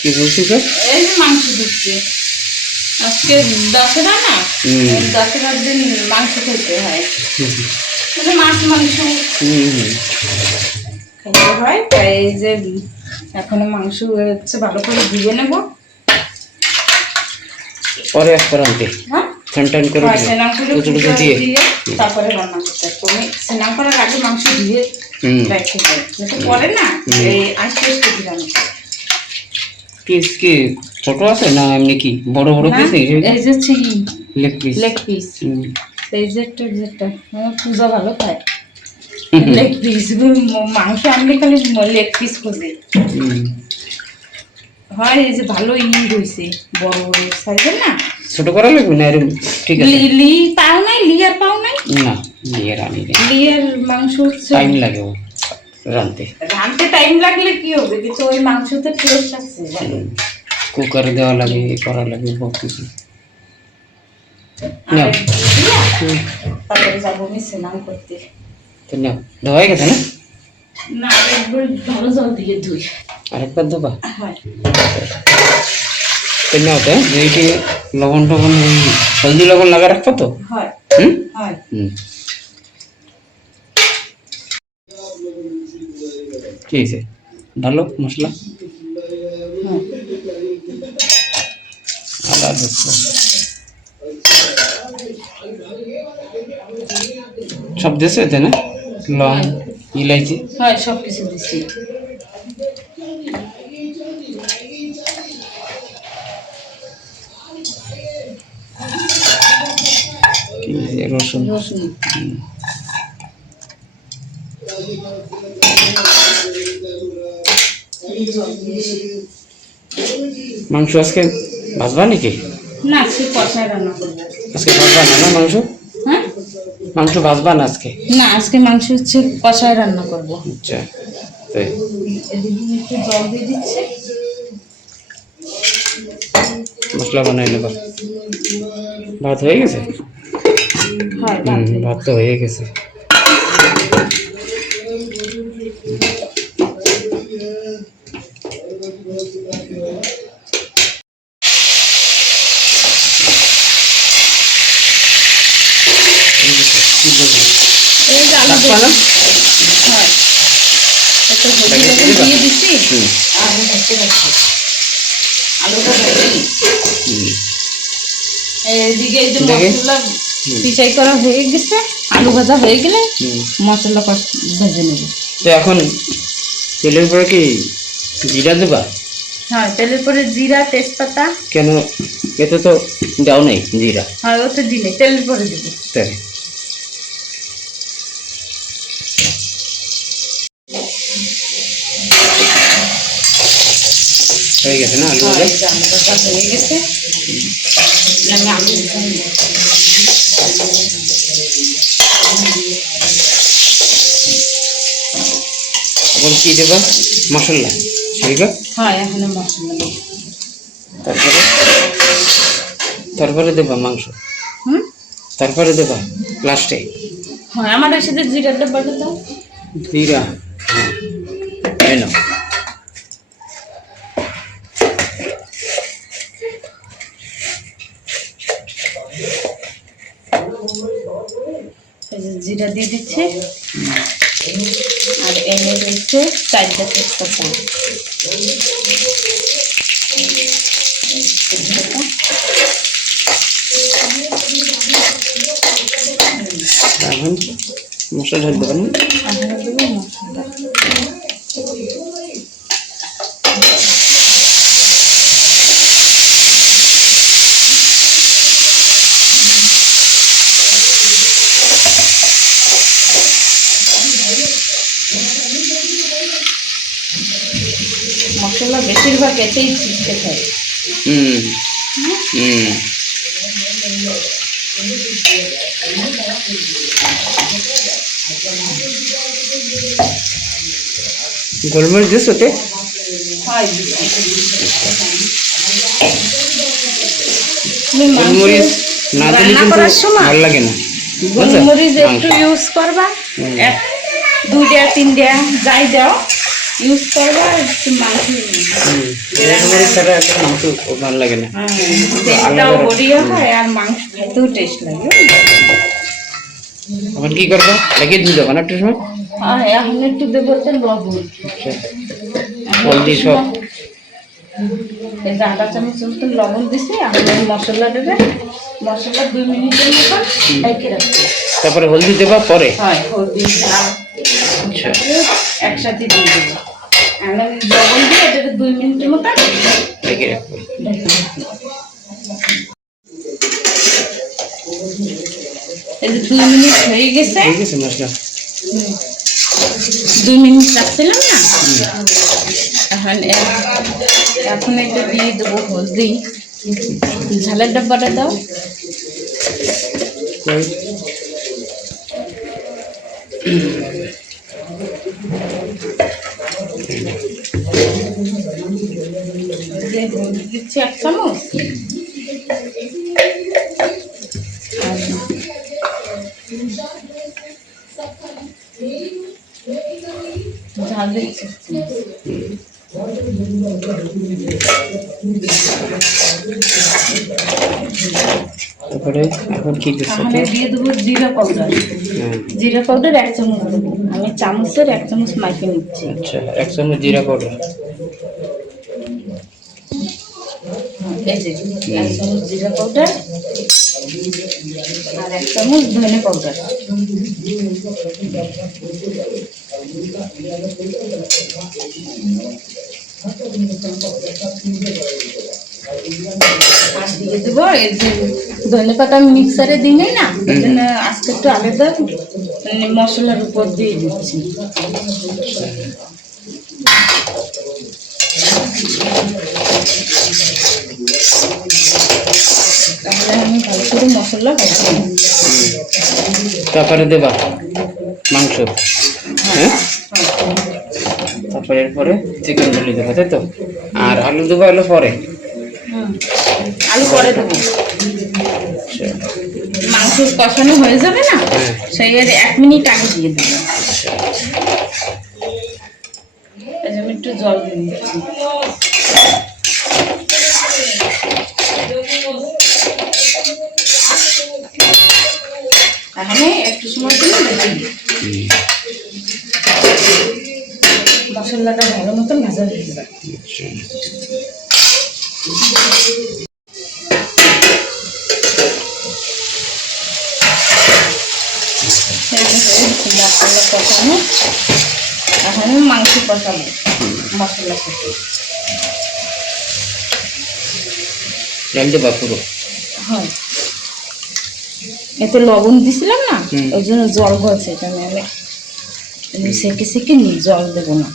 কি বলছিস? এই যে মাংস দিচ্ছি আজকে দশরা না, দশরার দিন মাংস খেতে হয়, মানে মাছ মাংস খেতে হয়। তাই এই যে এখনো মাংস হচ্ছে, ভালো করে ধুয়ে নেব, পরে একবার আনতে স্নান করে দিয়ে তারপরে রান্না করতে হবে। তুমি স্নান করার আগে মাংস ধুয়ে রেখে দেয়, পরে না এই আস্তে আস্তে দিলাম। পিস কি ছোট আছে না এমনি কি বড় বড় পিস? এই যে chilli leg piece, leg piece, এই যে একটা যেটা পূজা ভালো খায় লেগ পিস। মাংস আনলে খালি লেগ পিস খোঁজে হয়। এই যে ভালো হয়েছে, বড় বড় সাইজের না। ছোট করা লাগবে না এরকম? ঠিক আছে। লি পাও নাই, লিয়ার পাও নাই না, লিয়ার আনি না। লিয়ার মাংস টাইম লাগে রাঁধতে। রাঁধতে টাইম লাগলে কি হবে, কিন্তু ওই মাংসতে টেস্ট আছে। কুকারে দেওয়া লাগে, করা লাগে বহুত কিছু। তারপরে যাবো আমি স্নান করতে। তো নাও, ধোয়া গেছে না? না, একবার ভালো জল দিয়ে ধুই। আরেকবার ধোবা? হ্যাঁ। তো নাও, তো এইটি লবণ টবণ হলদি লবণ লাগা রাখবো তো? হয়। হয়। ঠিক আছে, ঢালো মশলা। আদা রসুন সব দিয়েছে তাই না? লং, ইলাইচি, হয়, সব কিছু দিচ্ছি। রসুন। মাংস আজকে ভাজবা নাকি? না, আজকে কষায় রান্না করবো। আজকে ভাজবা না? না মাংস, হ্যাঁ মাংস ভাজবা না আজকে? না, আজকে মাংস হচ্ছে কষায় রান্না করবো। আচ্ছা, তাই একটু জল দিয়ে দিচ্ছে, মশলা বানাই নেবা। ভাত হয়ে গেছে? হয়, ভাত তো হয়ে গেছে। এই যে আলু হয়, একটা হলুদ লবণ দিয়ে দিচ্ছি, আলু ভাজতে রাখছি, আলুটা ভেজে নিচ্ছি। এদিকে এই যে মশলা পিছাই করা হয়ে গেছে, আলু ভাজা হয়ে গেলে মশলা ভেজে নেব। তো এখন তেলের পরে কি জিরা দেবা? হ্যাঁ, তেলের পরে জিরা, তেজপাতা। কেন, এতে তো দাও নাই জিরা? হ্যাঁ, ওতে দিলে তেলের পরে দেবো। তাই হয়ে গেছে না আলু ভাজা? হয়ে গেছে, আমি আলু এখন কি দেবা? মশলা ঠিক আছে। হ্যাঁ, এখানে মশলা দেবো। তারপরে দেবা মাংস? তারপরে দেবা লাস্টে? হ্যাঁ, আমার ওই সাথে জিরাটা বাটা দাও। জিরা, হ্যাঁ না, জিরা দিয়ে দিচ্ছে, আর এনে রয়েছে 4টা তেজপাতা। এখন মশলা ঢাল দেবেন। মশলা বেশিরভাগ এতেই চিপতে খায়। গোলমরিচ দিস ওতে? গোলমরিচ না দিলে কিন্তু ভালো লাগে না। গোলমরিচ একটু ইউজ করবা, 2টা 3টা যাই দাও, ইউজ করবো আর একটু মাংস মরিচ ছাড়া একটা মাংস ভালো লাগে না। তেলটাও গড়িয়ে হয় আর মাংস খেতেও টেস্ট লাগে। এখন কি করবো, লাগিয়ে দিল কেন একটু সময়? আর এখন একটু দেবো তো লবণ, হলদি সব এই যে আধা চামচ মতো লবণ দিছি। এখন এই মশলা দেবে, মশলা 2 মিনিটের মতো ঢেকে রাখবে। তারপরে হলদি দেবা পরে? হয়, হলদি ঝাল আচ্ছা একসাথে দিয়ে দেবো। আমি লবণ দিয়ে এটাকে 2 মিনিটের মতো রেখে রাখবো। এই যে 2 মিনিট হয়ে গেছে। ঠিক আছে মশলা 2 মিনিট রাখছিলাম না, এখন এটা দিয়ে দেবো হলদি। ঝালের ডাব্বাটা দাও। হলদি দিচ্ছি 1 চামচ, ঝাল দিচ্ছি। তারপরে এখন কি করছো? এখানে দিয়ে দেবো জিরা পাউডার। জিরা পাউডার 1 চামচ দেবো। আমি চামচের 1 চামচ মাইকে নিচ্ছি। আচ্ছা 1 চামচ জিরা পাউডার। এই যে 1 চামচ জিরা পাউডার আর 1 চামচ ধনে পাউডার। আর দিয়ে দেবো এই যে ধনে পাতা মিক্সারে দিই না, এই জন্য আজকে একটু আলাদা মশলার উপর দিয়ে দিচ্ছি। তাহলে আমি ভালো করে মশলা কষি। তারপরে দেবা মাংস, হ্যাঁ তারপরে এরপরে চিকেন গুলি দেবা, তাই তো? আর আলু দেবা হলো পরে? আলু পরে দেবো। মাংস কষানো হয়ে যাবে না, সেই 1 মিনিট আগে দিয়ে দেবো। আমি একটু জল দিয়ে দিচ্ছি। এখানে একটু সময় জন্য মশলাটা ভালো মতন ভাজা হয়ে যাবে। মশলা কষানো, এখন মাংস কষানো মশলা সাথে জল দেবা পুরো? হয়, এতে লবণ দিছিলাম না, ওই জন্য জল হয়েছে। এটা আমি সেকে সেকে নি, জল দেবো না।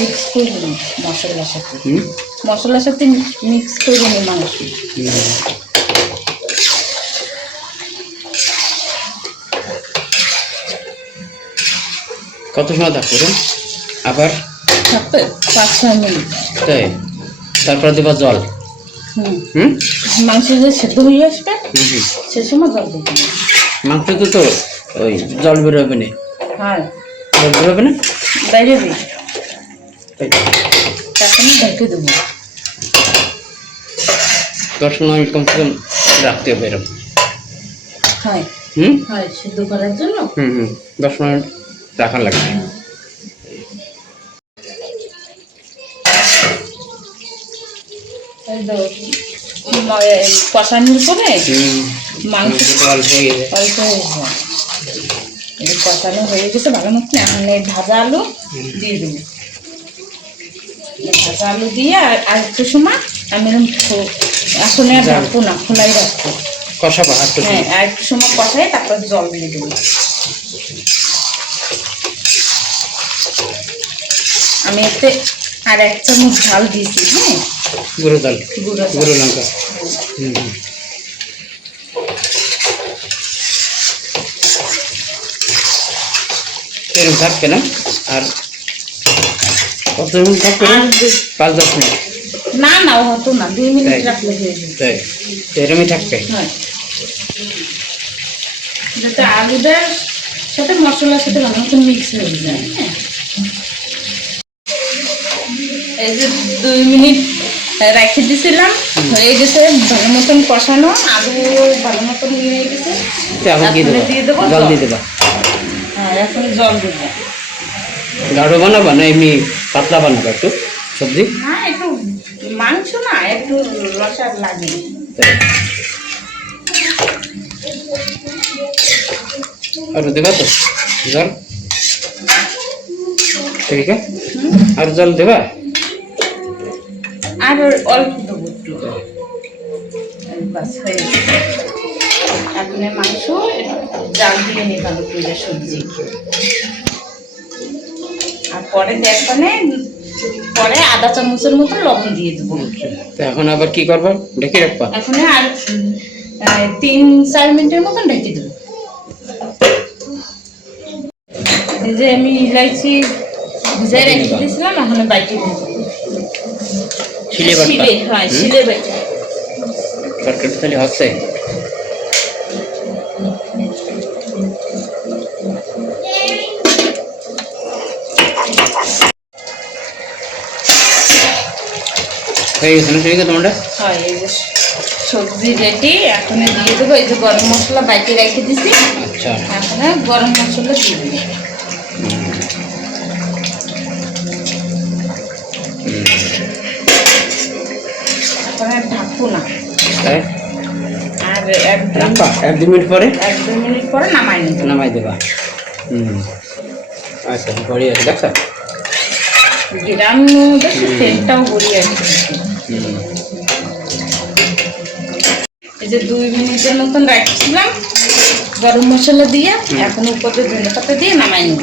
মিক্স করে নিই মশলার সাথে, মশলার সাথে মিক্স করে নিই মাংস। কত সময় থাকবে আবার? থাকবে 5-6 মিনিট। তাই? তারপর দেবা জল? মাংস যে সেদ্ধ হয়ে আসবে সে সময় জল দেবো। মাংস তো ওই জল বেরোবে না? হ্যাঁ জল বেরোবে না, বাইরে দিই। এখন ঢেকে দেবো। 10 মিনিট কমসে কম রাখতে হবে এরকম? হ্যাঁ হ্যাঁ, সেদ্ধ করার জন্য 10 মিনিট রাখা লাগবে। কষানোর পরে মাংস অল্প হয়ে যায়। অল্প হয়ে যায়, কষানো হয়ে গেছে ভালো মতন। এখন এই ভাজা আলু দিয়ে দেবো। ভাজা আলু দিয়ে আর একটু সময় আমি এখন আর রাখবো না, খোলাই রাখবো। কষাবো? হ্যাঁ, আর একটু সময় কষাই তারপর জল দিয়ে দেবো। আমি এতে আর 1 চামচ ঝাল দিয়েছি। হ্যাঁ, গুঁড়ো ডাল, গুঁড়ো গুঁড়ো লঙ্কা। এরকম থাকবে না? আর কত মিনিট থাকবে? 5-10 মিনিট। না না, হতো না, 2 মিনিট রাখলে হয়ে যাবে। তাই এরকমই থাকবে। হ্যাঁ, যাতে আলুটার সাথে মশলার সাথে ভালো মতো মিক্স হয়ে যায়। হ্যাঁ, এই যে 2 মিনিট রেখে দিয়েছিলাম, হয়ে গেছে ভালো মতন কষানো, আলু ভালো মতন হয়ে গেছে। এখন কি দেবো? দিয়ে দেবো জল দিয়ে দেবা? হ্যাঁ, এখন জল দেবো। গাঢ় বানাবা না এমনি পাতলা বানাবা একটু সবজি? না, একটু মাংস না, একটু রসার লাগে। তাই আর দেবা তো জল? ঠিক আছে, আর জল দেবা? আর অল্প দেবো একটু, বাস হয়ে গেছে। এখন মাংস জাল দিয়ে নিই ভালো করে সবজি। আর পরে দেখবানে পরে 1/2 চামচের মতো লবণ দিয়ে দেবো। তো এখন আবার কি করবা? ঢেকে রাখবা? এখন আর 3-4 মিনিটের মতন ঢেকে দেবো। এই যে আমি ইলাইচি ভিজাই রেখে দিয়েছিলাম, এখন বাইটে দেবো। শিলে বাটবা? হ্যাঁ, শিলে বাইটে। তরকারি তাহলে হচ্ছে। হয়ে গেছে না? ঠিক আছে তোমারটা? হ্যাঁ, এই যে সবজি রেডি। এখন দিয়ে দেবো এই যে গরম মশলা বাইটে রেখে দিছি। আচ্ছা, এখন গরম মশলা দিয়ে দেবো। এখন আর ঢাকবো না, তাই আর রাখবা 1-2 মিনিট পরে 1-2 মিনিট পরে নামাই নেবো। নামাই দেবা। আচ্ছা, গড়িয়ে আছে দেখো। গ্রাম দেখছি তেলটাও গড়িয়ে আসছে। এই যে 2 মিনিটের মতন রাখছিলাম গরম মশলা দিয়ে, এখন উপরে ধনে পাতা দিয়ে নামাই নেব।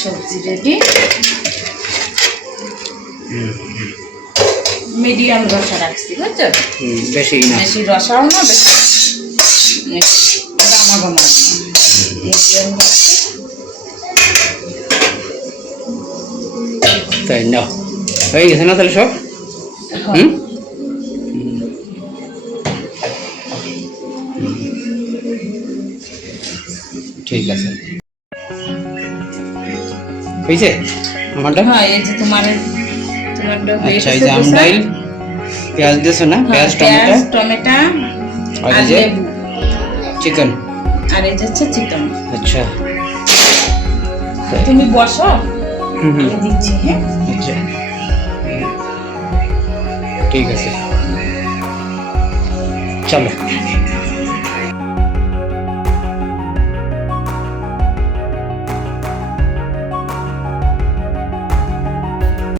সবজি রেডি। মিডিয়াম রসা রাখছি, বুঝছো? বেশি না, বেশি রসাও না, বেশি গামা গামা, মিডিয়াম রাখছি। তাই না? হয়ে গেছে না তাহলে সব? ঠিক আছে, হয়েছে আমারটা? হ্যাঁ, এই যে তোমারটা আচ্ছা, এই যে আমডাইল, পেঁয়াজ দিয়েছো না? পেঁয়াজ, টমেটো আর আর যে লেবু, চিকেন। আর এই যে হচ্ছে চিকেন। আচ্ছা, তুমি বসো, আমি দিচ্ছি। হ্যাঁ, আচ্ছা, ঠিক আছে, চলো।